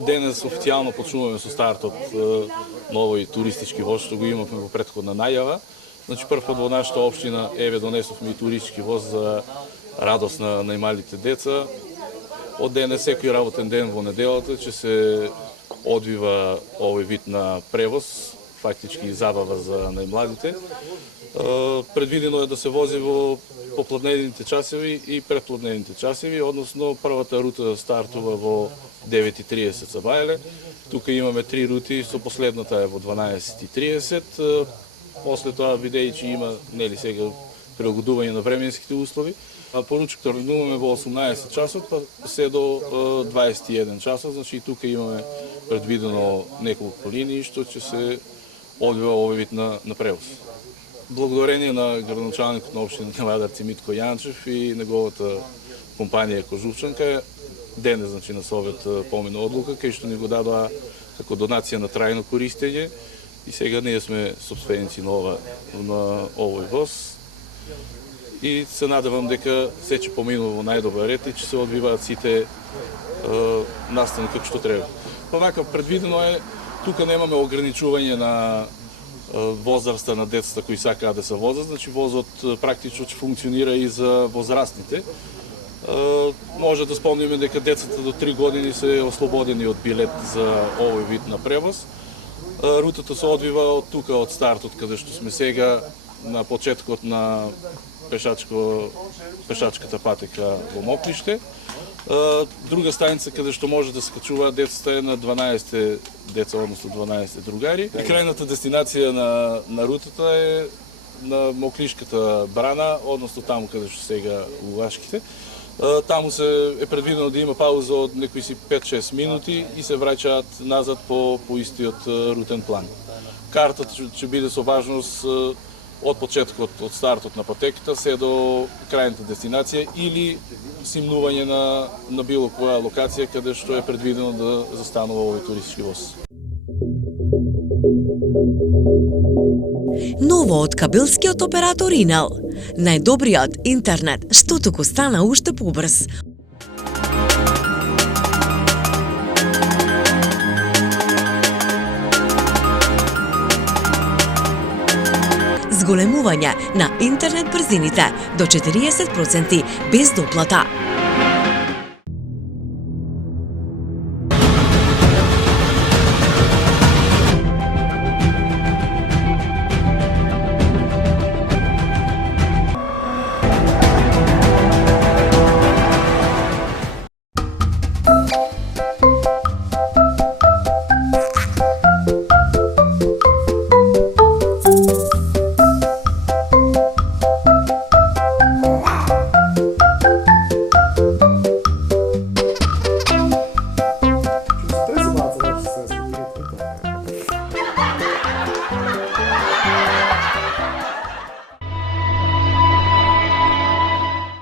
Денес официјално почнуваме со стартот на овој туристички воз, што го имавме во претходна најава. Значи, првпат во нашата општина донесовме и туристички воз за радост на најмалите деца. Од денес, секој работен ден во неделата, ќе се одвива овој вид на превоз, фактички забава за најмладите. Предвидено е да се вози во попладневните часови и предпладневните часови, односно првата рута стартува во 9:30 сабајле. Тука имаме 3 рути, со последната е во 12:30. После тоа, бидејќи има сега прилагодување на временските услови, поручката тргнуваме во 18 часот, па се до 21 часот, значи и тука имаме предвидено неколку линии што ќе се одвива овој вид на превоз. Благодарение на градоначалникот на општината Вадарци Митко Јанчев и неговата компанија Кожувчанка, денес, значи, на Совет помина одлука, кај што ни го дадоа како донација на трајно користење и сега ние сме собственици на овој воз и се надевам дека се ќе поминува во најдобар ред и ќе се одвиваат сите настани како што треба. Однака предвидено е, тука немаме ограничување на возраста на децата кои сакаат да се возат, значи возот практично ќе функционира и за возрастните. Може да спомниме дека децата до 3 години се ослободени од билет за овој вид на превоз. Рутата се одвива од тука, од стартот, каде што сме сега, на почеткот на пешачката патека во Моклиште. Друга станица каде што може да се качуваат децата е на 12 деца, односно 12 другари. И крајната дестинација на рутата е на Моклишката брана, односно таму каде што сега Лувашките. Таму е предвидено да има пауза од некои си 5-6 минути и се враќаат назад по истиот рутен план. Картата ќе биде со важност од почеткот, од стартот на патеката, се до крајната дестинација или симнување на било која локација каде што е предвидено да застанува овој туристички воз. Ново од кабелскиот оператор Инел. Најдобриот интернет што туку стана уште побрз. Зголемување на интернет брзините до 40% без доплата.